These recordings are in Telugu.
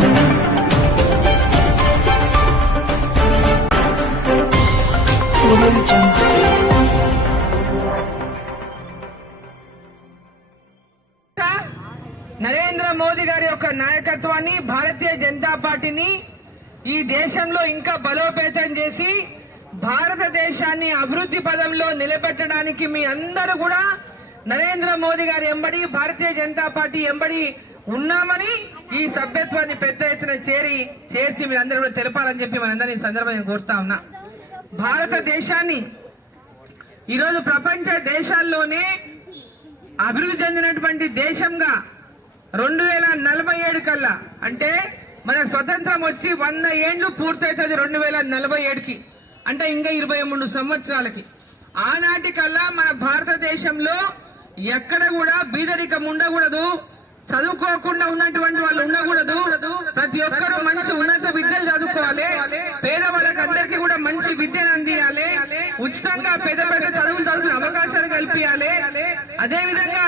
నరేంద్ర మోదీ గారి యొక్క నాయకత్వాన్ని, భారతీయ జనతా పార్టీని ఈ దేశంలో ఇంకా బలోపేతం చేసి భారతదేశాన్ని అభివృద్ధి పదంలో నిలబెట్టడానికి మీ అందరూ కూడా నరేంద్ర మోదీ గారి ఎంబడి, భారతీయ జనతా పార్టీ ఎంబడి ఉన్నామని ఈ సభ్యత్వాన్ని పెద్ద ఎత్తున చేర్చి మీరందరూ కూడా తెలపాలని చెప్పి మనందరినీ ఈ సందర్భంగా కోరుతా ఉన్నా. భారతదేశాన్ని ఈరోజు ప్రపంచ దేశాల్లోనే అభివృద్ధి చెందినటువంటి దేశంగా 2047 కల్లా, అంటే మన స్వతంత్రం వచ్చి 100 ఏళ్లు పూర్తవుతుంది 2047కి, అంటే ఇంకా 23 సంవత్సరాలకి. ఆనాటి కల్లా మన భారతదేశంలో ఎక్కడ కూడా బీదరికం ఉండకూడదు, చదువుకోకుండా ఉన్నటువంటి వాళ్ళు ఉండకూడదు, ప్రతి ఒక్కరూ మంచి ఉన్నత విద్యలు చదువుకోవాలి, పేదవాళ్ళకి అందరికీ కూడా మంచి విద్యను అందియాలి, ఉచితంగా పెద్ద పెద్ద చదువులు చదువుకునే అవకాశాలు కల్పించాలి, అదే విధంగా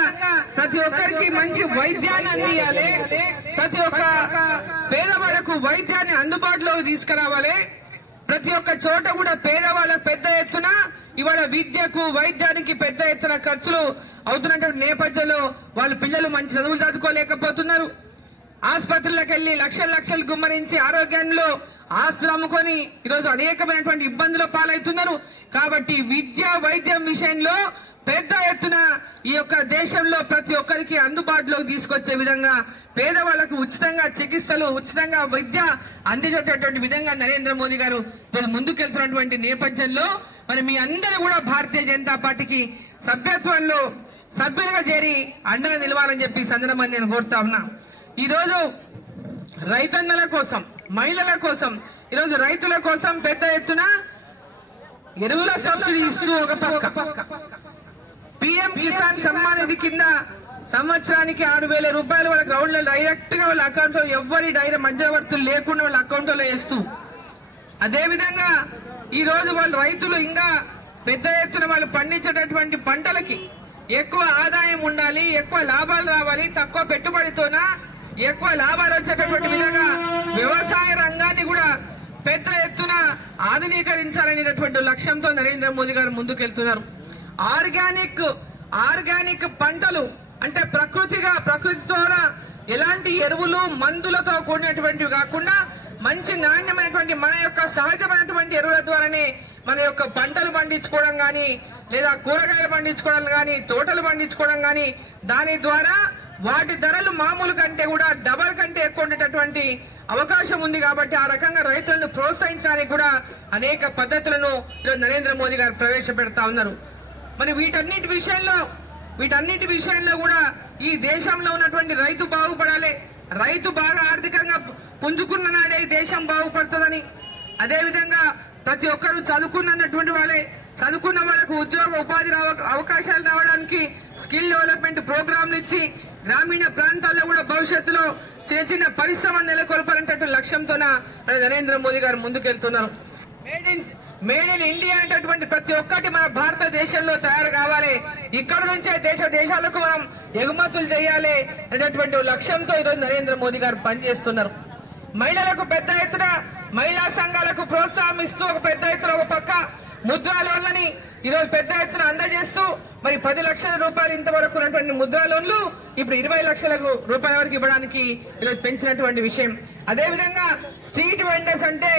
ప్రతి ఒక్కరికి మంచి వైద్యాన్ని అందియాలి, ప్రతి ఒక్క పేదవాళ్లకు వైద్యాన్ని అందుబాటులోకి తీసుకురావాలి, ప్రతి ఒక్క చోట కూడా పేదవాళ్ళకు పెద్ద ఎత్తున ఇవాళ విద్యకు, వైద్యానికి పెద్ద ఎత్తున ఖర్చులు అవుతున్నటువంటి నేపథ్యంలో వాళ్ళ పిల్లలు మంచి చదువులు చదువుకోలేకపోతున్నారు. ఆసుపత్రులకు వెళ్లి లక్షలు గుమ్మరించి ఆరోగ్యంలో ఆస్తులు అమ్ముకొని ఈరోజు అనేకమైనటువంటి ఇబ్బందుల పాలవుతున్నారు. కాబట్టి విద్య, వైద్యం విషయంలో పెద్ద ఎత్తున ఈ యొక్క దేశంలో ప్రతి ఒక్కరికి అందుబాటులోకి తీసుకొచ్చే విధంగా, పేదవాళ్లకు ఉచితంగా చికిత్సలు, ఉచితంగా విద్య అందించేటటువంటి విధంగా నరేంద్ర మోదీ గారు ముందుకెళ్తున్నటువంటి నేపథ్యంలో మరి మీ అందరూ కూడా భారతీయ జనతా పార్టీకి సభ్యత్వంలో సభ్యులుగా చేరి అండగా నిలవాలని చెప్పి సందర్భంగా నేను కోరుతా ఉన్నా. ఈరోజు రైతన్నల కోసం, మహిళల కోసం, ఈరోజు రైతుల కోసం పెద్ద ఎత్తున ఎరువుల సబ్సిడీ ఇస్తూ ఒక పక్క పిఎం కిసాన్ సమ్మాన్ నిధి కింద సంవత్సరానికి 6,000 రూపాయలు వాళ్ళ గ్రౌండ్ లో డైరెక్ట్ గా వాళ్ళ అకౌంట్ లో ఎవ్వరి మధ్యవర్తులు లేకుండా వాళ్ళ అకౌంట్ లో వేస్తూ, అదే విధంగా ఈ రోజు వాళ్ళ రైతులు ఇంకా పెద్ద ఎత్తున వాళ్ళు పండించేటటువంటి పంటలకి ఎక్కువ ఆదాయం ఉండాలి, ఎక్కువ లాభాలు రావాలి, తక్కువ పెట్టుబడితోన ఎక్కువ లాభాలు వచ్చేటటువంటి విధంగా వ్యవసాయ రంగాన్ని కూడా పెద్ద ఎత్తున ఆధునీకరించాలనేటటువంటి లక్ష్యంతో నరేంద్ర మోదీ గారు ముందుకెళ్తున్నారు. ఆర్గానిక్ పంటలు అంటే ప్రకృతితో ఎలాంటి ఎరువులు, మందులతో కూడినటువంటివి కాకుండా మంచి నాణ్యమైనటువంటి మన యొక్క సహజమైనటువంటి ఎరువుల ద్వారానే మన యొక్క పంటలు పండించుకోవడం కానీ, లేదా కూరగాయలు పండించుకోవడం కానీ, తోటలు పండించుకోవడం కానీ, దాని ద్వారా వాటి ధరలు మామూలు కంటే కూడా డబల్ కంటే ఎక్కువ ఉండేటటువంటి అవకాశం ఉంది. కాబట్టి ఆ రకంగా రైతులను ప్రోత్సహించడానికి కూడా అనేక పద్ధతులను నరేంద్ర మోదీ గారు ప్రవేశపెడతా ఉన్నారు. మరి వీటన్నిటి విషయంలో కూడా ఈ దేశంలో ఉన్నటువంటి రైతు బాగుపడాలి, రైతు బాగా ఆర్థికంగా పుంజుకున్న నాడే దేశం బాగుపడుతుందని, అదేవిధంగా ప్రతి ఒక్కరూ చదువుకున్నటువంటి చదువుకున్న వాళ్ళకు ఉద్యోగ ఉపాధి అవకాశాలు రావడానికి స్కిల్ డెవలప్మెంట్ ప్రోగ్రాంలు ఇచ్చి గ్రామీణ ప్రాంతాల్లో కూడా భవిష్యత్తులో చిన్న పరిశ్రమను నెలకొల్పాలంటే లక్ష్యంతో నరేంద్ర మోదీ గారు ముందుకెళ్తున్నారు. మేడ్ ఇన్ ఇండియా అనేటటువంటి ప్రతి ఒక్కటి మన భారతదేశంలో తయారు కావాలి, ఇక్కడ నుంచే దేశాలకు మనం ఎగుమతులు చేయాలి అనేటటువంటి లక్ష్యంతో ఈరోజు నరేంద్ర మోదీ గారు పనిచేస్తున్నారు. మహిళలకు పెద్ద ఎత్తున మహిళా సంఘాలకు ప్రోత్సాహం ఇస్తూ ఒక పెద్ద ఎత్తున ఒక పక్క ముద్రా లోన్లని ఈరోజు పెద్ద ఎత్తున అందజేస్తూ మరి 10 లక్షల రూపాయలు ఇంతవరకు ఉన్నటువంటి ముద్రా లోన్లు ఇప్పుడు 20 లక్షల రూపాయల వరకు ఇవ్వడానికి ఈరోజు పెంచినటువంటి విషయం. అదేవిధంగా స్ట్రీట్ వెండర్స్ అంటే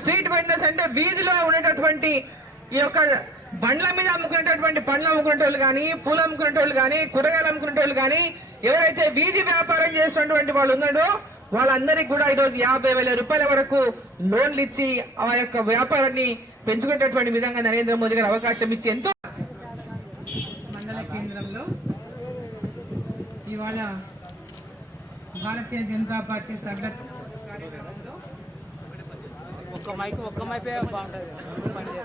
స్ట్రీట్ వెండర్స్ అంటే వీధిలో ఉండేటటువంటి ఈ యొక్క బండ్ల మీద అమ్ముకునేటటువంటి పండ్లు అమ్ముకునేటోళ్ళు కానీ, పూలు అమ్ముకునేటోళ్ళు కానీ, కూరగాయలు అమ్ముకునేటోళ్ళు కానీ, ఎవరైతే వీధి వ్యాపారం చేసినటువంటి వాళ్ళు ఉన్నాడో వాళ్ళందరికీ కూడా ఈరోజు 50,000 రూపాయల వరకు లోన్లు ఇచ్చి ఆ యొక్క వ్యాపారాన్ని పెంచుకునేటటువంటి విధంగా నరేంద్ర మోదీ గారు అవకాశం ఇచ్చి ఎంతో మండల కేంద్రంలో ఇవాళ భారతీయ జనతా పార్టీ సభ్యత్వ కార్యక్రమంలో ఒక్క మైక్ బాగుంటుంది.